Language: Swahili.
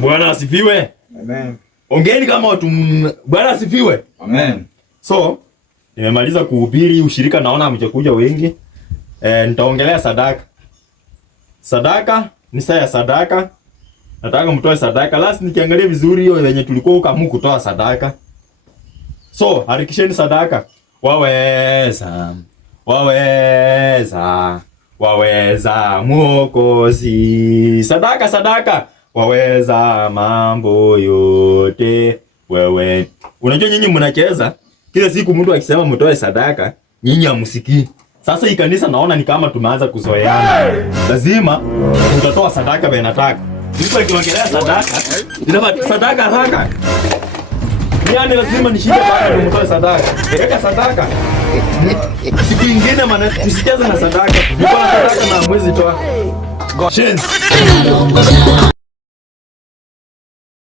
Bwana asifiwe. Amen. Ongeeni kama watu. Bwana asifiwe. Amen. So, nimemaliza kuhubiri ushirika, naona mtakuja wengi. Nitaongelea sadaka. Sadaka ni saa ya sadaka. Nataka mtoe sadaka. Last nikiangalia vizuri hiyo yenye tulikuwa ukamu kutoa sadaka. So, harikisheni sadaka. Waweza. Waweza. Waweza Mwokozi. Sadaka, sadaka. Waweza mambo yote. Wewe. Unajua nyinyi mnacheza kila siku mtu akisema mtoe sadaka, nyinyi hamsikii. Sasa hii kanisa naona ni kama tumeanza kuzoeana. Lazima utatoa sadaka wewe nataka. Mtu akiongelea sadaka, inafaa sadaka haraka. Yaani lazima nishinde bado mtoe sadaka. Weka sadaka. Siku nyingine maana tusicheze na sadaka. Niko na sadaka na mwezi toa. Shenzi.